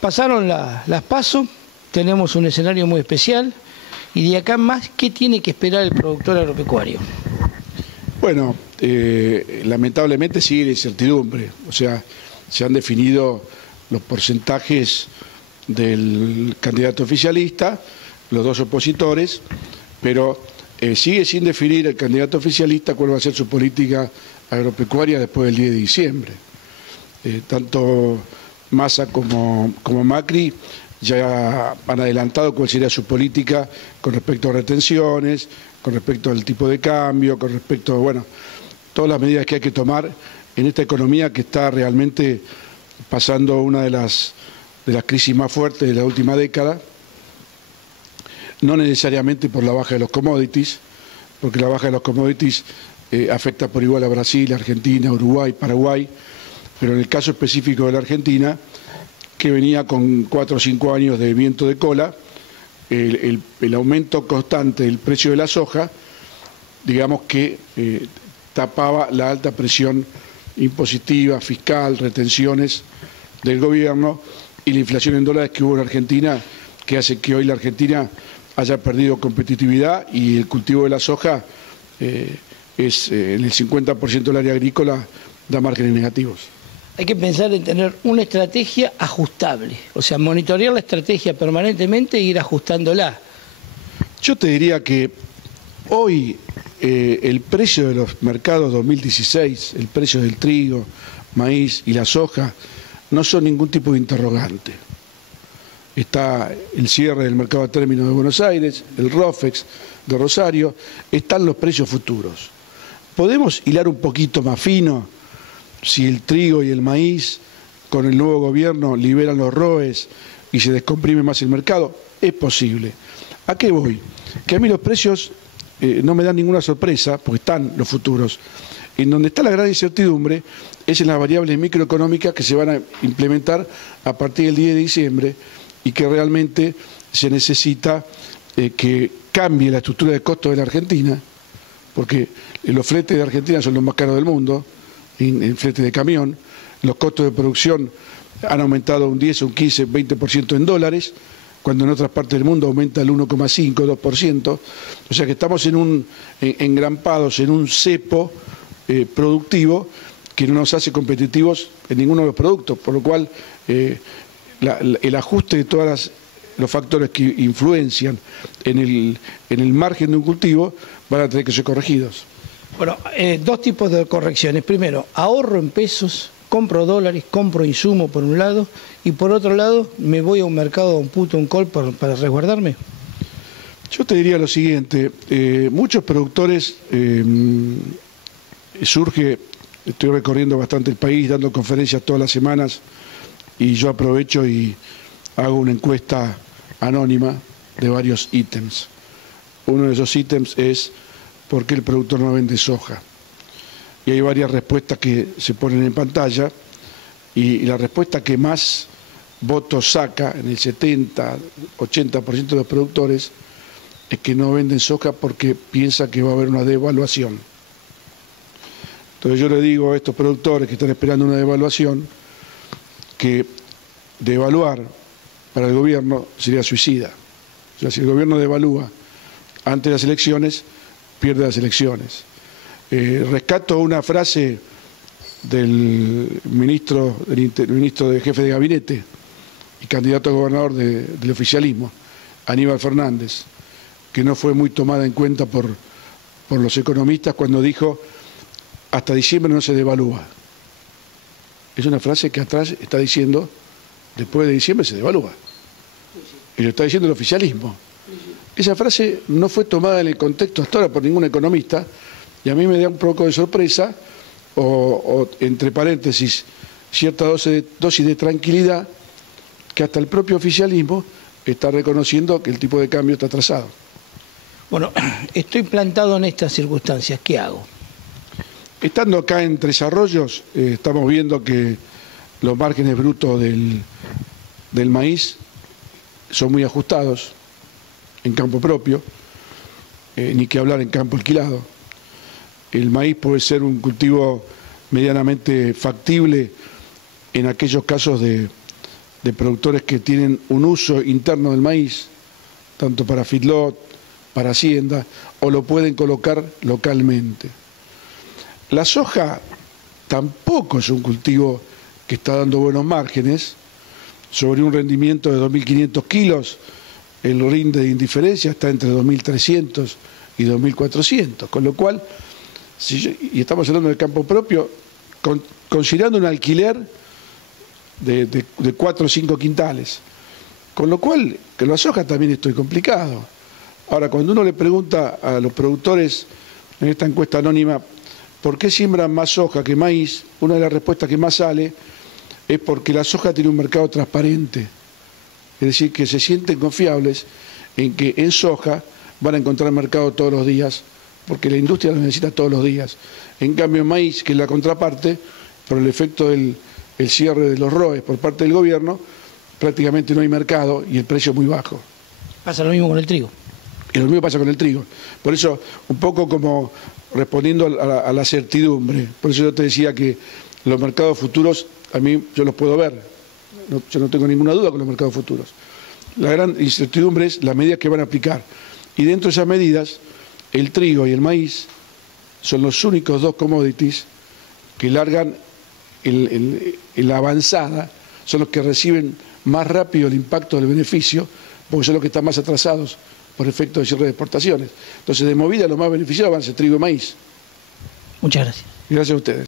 Pasaron las PASO, tenemos un escenario muy especial, y de acá en más, ¿qué tiene que esperar el productor agropecuario? Bueno, lamentablemente sigue la incertidumbre, o sea, se han definido los porcentajes del candidato oficialista, los dos opositores, pero sigue sin definir el candidato oficialista cuál va a ser su política agropecuaria después del 10 de diciembre. Tanto Massa como Macri ya han adelantado cuál sería su política con respecto a retenciones, con respecto al tipo de cambio, con respecto a, bueno, todas las medidas que hay que tomar en esta economía que está realmente pasando una de las crisis más fuertes de la última década, no necesariamente por la baja de los commodities, porque la baja de los commodities afecta por igual a Brasil, Argentina, Uruguay, Paraguay, pero en el caso específico de la Argentina, que venía con 4 o 5 años de viento de cola, el aumento constante del precio de la soja, digamos que tapaba la alta presión impositiva, fiscal, retenciones del gobierno y la inflación en dólares que hubo en Argentina, que hace que hoy la Argentina haya perdido competitividad y el cultivo de la soja es en el 50% del área agrícola da márgenes negativos. Hay que pensar en tener una estrategia ajustable, o sea, monitorear la estrategia permanentemente e ir ajustándola. Yo te diría que hoy el precio de los mercados 2016, el precio del trigo, maíz y la soja, no son ningún tipo de interrogante. Está el cierre del mercado a término de Buenos Aires, el ROFEX de Rosario, están los precios futuros. ¿Podemos hilar un poquito más fino si el trigo y el maíz con el nuevo gobierno liberan los ROEs y se descomprime más el mercado? Es posible. ¿A qué voy? Que a mí los precios no me dan ninguna sorpresa, porque están los futuros. En donde está la gran incertidumbre es en las variables microeconómicas que se van a implementar a partir del 10 de diciembre y que realmente se necesita que cambie la estructura de costos de la Argentina, porque los fletes de Argentina son los más caros del mundo, en flete de camión, los costos de producción han aumentado un 10, un 15, 20% en dólares, cuando en otras partes del mundo aumenta el 1,5, 2%, o sea que estamos engrampados en un cepo productivo que no nos hace competitivos en ninguno de los productos, por lo cual el ajuste de todos los factores que influencian en el margen de un cultivo van a tener que ser corregidos. Bueno, dos tipos de correcciones. Primero, ahorro en pesos, compro dólares, compro insumo por un lado, y por otro lado, me voy a un mercado, a un put, un call para resguardarme. Yo te diría lo siguiente, muchos productores estoy recorriendo bastante el país, dando conferencias todas las semanas, y yo aprovecho y hago una encuesta anónima de varios ítems. Uno de esos ítems es ¿por qué el productor no vende soja? Y hay varias respuestas que se ponen en pantalla, y la respuesta que más votos saca en el 70, 80% de los productores es que no venden soja porque piensa que va a haber una devaluación. Entonces yo le digo a estos productores que están esperando una devaluación que devaluar para el gobierno sería suicida. O sea, si el gobierno devalúa antes de las elecciones, pierde las elecciones. Rescato una frase del ministro de jefe de gabinete y candidato a gobernador del oficialismo, Aníbal Fernández, que no fue muy tomada en cuenta por los economistas cuando dijo hasta diciembre no se devalúa. Es una frase que atrás está diciendo después de diciembre se devalúa. Y lo está diciendo el oficialismo. Esa frase no fue tomada en el contexto hasta ahora por ningún economista y a mí me da un poco de sorpresa o entre paréntesis, cierta dosis de tranquilidad que hasta el propio oficialismo está reconociendo que el tipo de cambio está atrasado. Bueno, estoy plantado en estas circunstancias, ¿qué hago? Estando acá en Tres Arroyos, estamos viendo que los márgenes brutos del maíz son muy ajustados en campo propio, ni que hablar en campo alquilado. El maíz puede ser un cultivo medianamente factible en aquellos casos de de productores que tienen un uso interno del maíz, tanto para feedlot, para hacienda, o lo pueden colocar localmente. La soja tampoco es un cultivo que está dando buenos márgenes. Sobre un rendimiento de 2.500 kilos, el rinde de indiferencia está entre 2.300 y 2.400, con lo cual, y estamos hablando del campo propio, considerando un alquiler de 4 o 5 quintales, con lo cual, que la soja también estoy complicado. Ahora, cuando uno le pregunta a los productores en esta encuesta anónima por qué siembran más soja que maíz, una de las respuestas que más sale es porque la soja tiene un mercado transparente, es decir, que se sienten confiables en que en soja van a encontrar mercado todos los días, porque la industria lo necesita todos los días. En cambio, en maíz, que es la contraparte, por el efecto del cierre de los ROEs por parte del gobierno, prácticamente no hay mercado y el precio es muy bajo. Pasa lo mismo con el trigo. Y lo mismo pasa con el trigo. Por eso, un poco como respondiendo a la certidumbre, por eso yo te decía que los mercados futuros, a mí yo los puedo ver, yo no tengo ninguna duda con los mercados futuros. La gran incertidumbre es las medidas que van a aplicar. Y dentro de esas medidas, el trigo y el maíz son los únicos dos commodities que largan en la avanzada, son los que reciben más rápido el impacto del beneficio, porque son los que están más atrasados por efecto de cierre de exportaciones. Entonces, de movida, los más beneficiados van a ser trigo y maíz. Muchas gracias. Gracias a ustedes.